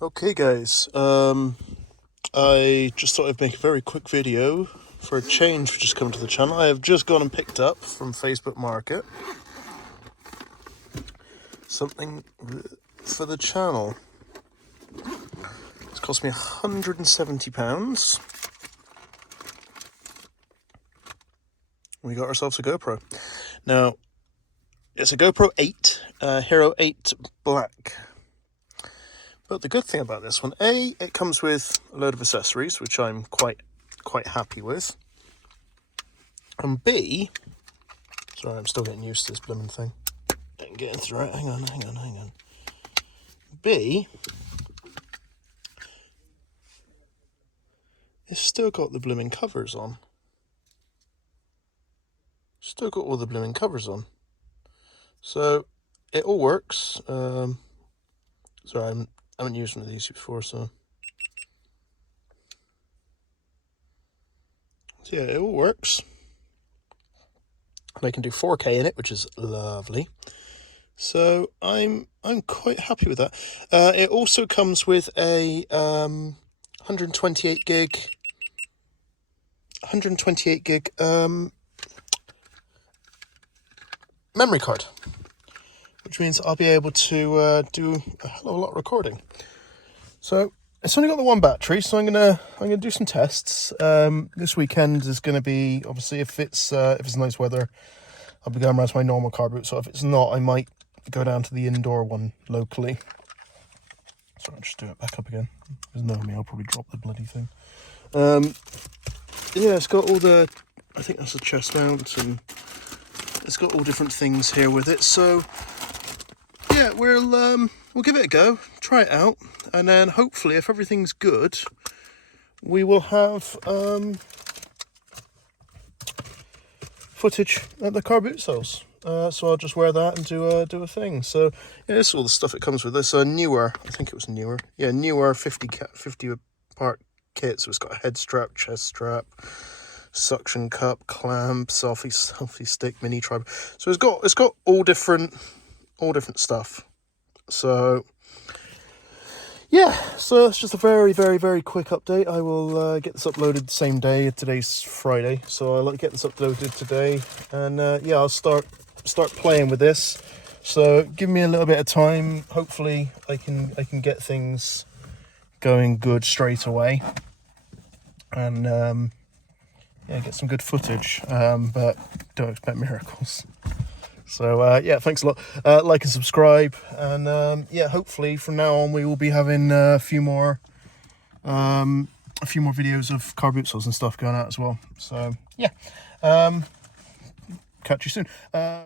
Okay guys, I just thought I'd make a very quick video for a change for just come to the channel. I have just gone and picked up from Facebook Market something for the channel. It's cost me £170. We got ourselves a GoPro. Now, it's a GoPro 8, Hero 8 Black. But the good thing about this one, A, it comes with a load of accessories, which I'm quite happy with. And B, sorry, I'm still getting used to this blooming thing. I'm getting through it. Hang on. B, it's still got the blooming covers on. Still got all the blooming covers on. So it all works. Sorry, I haven't used one of these before, so yeah, it all works. And I can do 4K in it, which is lovely. So I'm quite happy with that. It also comes with a 128 gig memory card, which means I'll be able to do a hell of a lot of recording. So it's only got the one battery, so I'm gonna do some tests. This weekend is gonna be, obviously, if it's nice weather, I'll be going around to my normal car boot. So if it's not, I might go down to the indoor one locally. So I'll just do it back up again. There's no me, I'll probably drop the bloody thing. Yeah, it's got all the, I think that's a chest mount, and it's got all different things here with it. So yeah, we'll give it a go, try it out, and then hopefully, if everything's good, we will have footage at the car boot sales. So I'll just wear that and do a thing. So yeah, this is all the stuff it comes with. This newer, I think it was newer. Yeah, newer 50 part kit. So it's got a head strap, chest strap, suction cup, clamp, selfie stick, mini tripod. So it's got all different stuff. So yeah, so it's just a very quick update. I will get this uploaded the same day. Today's Friday, so I'll get this uploaded today, and yeah, I'll start playing with this. So give me a little bit of time. Hopefully I can get things going good straight away, and yeah, get some good footage, but don't expect miracles. So yeah, thanks a lot. Like and subscribe, and yeah, hopefully from now on we will be having a few more videos of car boot sales and stuff going out as well. So yeah, catch you soon.